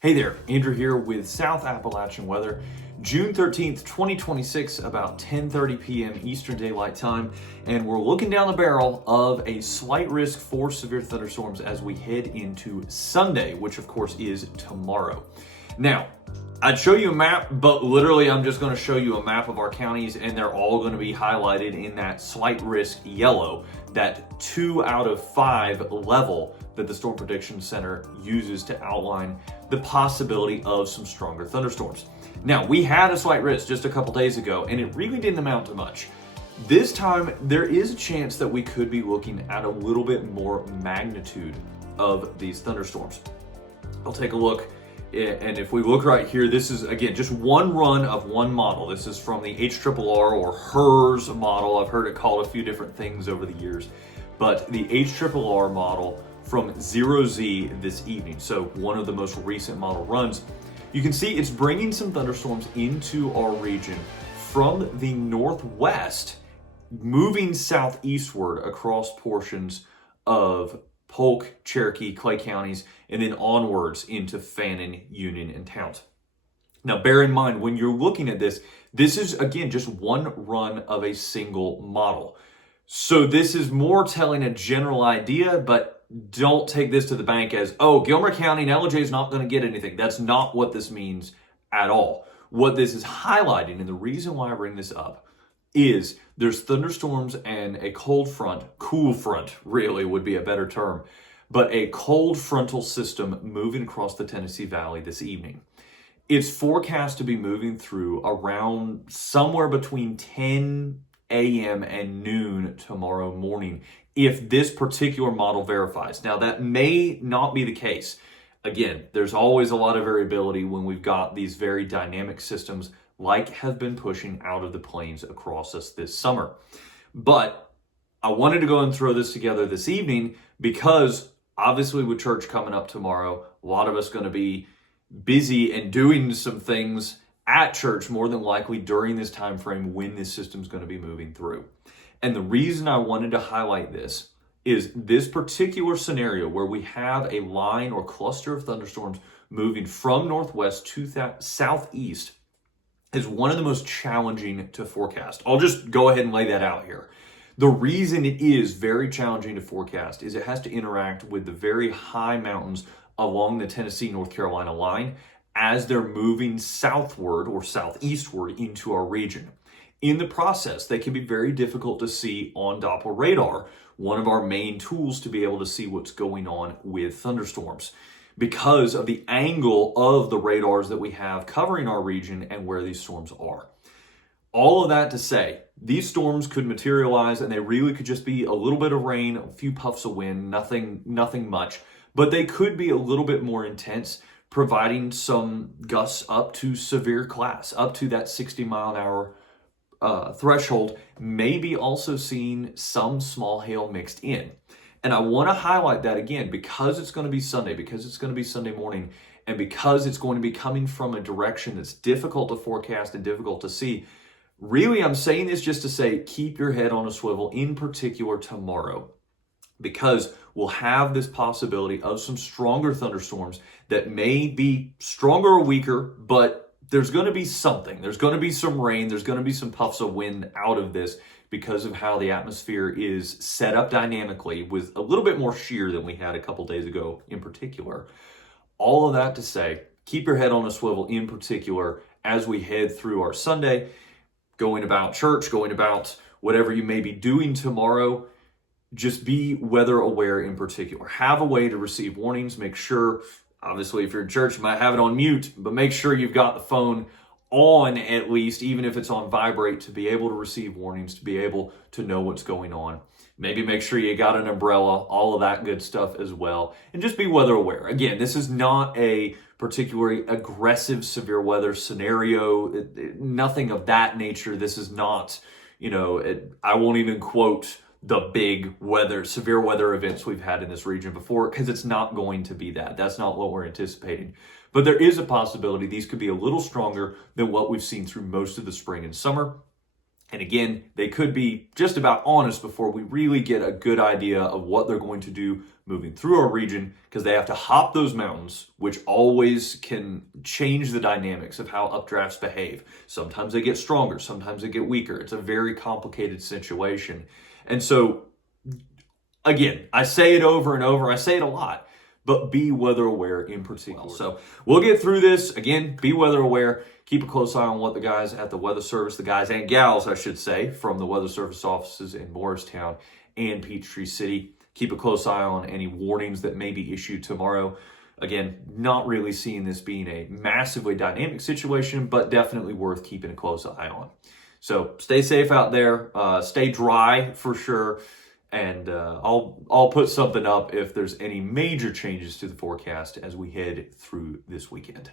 Hey there, Andrew here with South Appalachian weather. June 13th, 2026, about 10:30 p.m. Eastern Daylight Time, and we're looking down the barrel of a slight risk for severe thunderstorms as we head into Sunday, which of course is tomorrow. Now, I'd show you a map, but literally I'm just going to show you a map of our counties, and they're all going to be highlighted in that slight risk yellow, that 2 out of 5 level that the Storm Prediction Center uses to outline the possibility of some stronger thunderstorms. Now, we had a slight risk just a couple days ago, and it really didn't amount to much. This time, there is a chance that we could be looking at a little bit more magnitude of these thunderstorms. I'll take a look. And if we look right here, this is, again, just one run of one model. This is from the HRRR or HERS model. I've heard it called a few different things over the years. But the HRRR model from 0Z this evening, so one of the most recent model runs, you can see it's bringing some thunderstorms into our region from the northwest, moving southeastward across portions of Polk, Cherokee, Clay counties, and then onwards into Fannin, Union, and Towns. Now, bear in mind, when you're looking at this, this is, again, just one run of a single model. So this is more telling a general idea, but don't take this to the bank as, oh, Gilmer County and LJ is not going to get anything. That's not what this means at all. What this is highlighting, and the reason why I bring this up, is there's thunderstorms and a cold front, cool front really would be a better term, but a cold frontal system moving across the Tennessee Valley this evening. It's forecast to be moving through around somewhere between 10 a.m. and noon tomorrow morning if this particular model verifies. Now, that may not be the case. Again, there's always a lot of variability when we've got these very dynamic systems like have been pushing out of the plains across us this summer. But I wanted to go and throw this together this evening because obviously with church coming up tomorrow, a lot of us going to be busy and doing some things at church more than likely during this time frame when this system's going to be moving through. And the reason I wanted to highlight this is this particular scenario where we have a line or cluster of thunderstorms moving from northwest to southeast is one of the most challenging to forecast. I'll just go ahead and lay that out here. The reason it is very challenging to forecast is it has to interact with the very high mountains along the Tennessee-North Carolina line as they're moving southward or southeastward into our region. In the process, they can be very difficult to see on Doppler radar, one of our main tools to be able to see what's going on with thunderstorms, because of the angle of the radars that we have covering our region and where these storms are. All of that to say, these storms could materialize and they really could just be a little bit of rain, a few puffs of wind, nothing much, but they could be a little bit more intense, providing some gusts up to severe class, up to that 60-mile-an-hour threshold, maybe also seeing some small hail mixed in. And I want to highlight that again because it's going to be Sunday, because it's going to be Sunday morning, and because it's going to be coming from a direction that's difficult to forecast and difficult to see. Really, I'm saying this just to say, keep your head on a swivel, in particular tomorrow, because we'll have this possibility of some stronger thunderstorms that may be stronger or weaker, but there's going to be something. There's going to be some rain. There's going to be some puffs of wind out of this because of how the atmosphere is set up dynamically with a little bit more shear than we had a couple days ago in particular. All of that to say, keep your head on a swivel in particular as we head through our Sunday, going about church, going about whatever you may be doing tomorrow. Just be weather aware in particular. Have a way to receive warnings. Make sure, obviously, if you're in church, you might have it on mute, but make sure you've got the phone on at least, even if it's on vibrate, to be able to receive warnings, to be able to know what's going on. Maybe make sure you got an umbrella, all of that good stuff as well. And just be weather aware. Again, this is not a particularly aggressive severe weather scenario, nothing of that nature. This is not, I won't even quote the big severe weather events we've had in this region before, because it's not going to be that. That's not what we're anticipating. But there is a possibility these could be a little stronger than what we've seen through most of the spring and summer. And again, they could be just about on us before we really get a good idea of what they're going to do moving through our region, because they have to hop those mountains, which always can change the dynamics of how updrafts behave. Sometimes they get stronger, sometimes they get weaker. It's a very complicated situation. And so, again, I say it over and over, I say it a lot, but be weather aware in particular. So we'll get through this. Again, be weather aware. Keep a close eye on what the guys at the Weather Service, the guys and gals, I should say, from the Weather Service offices in Morristown and Peachtree City. Keep a close eye on any warnings that may be issued tomorrow. Again, not really seeing this being a massively dynamic situation, but definitely worth keeping a close eye on. So stay safe out there. Stay dry for sure. And I'll put something up if there's any major changes to the forecast as we head through this weekend.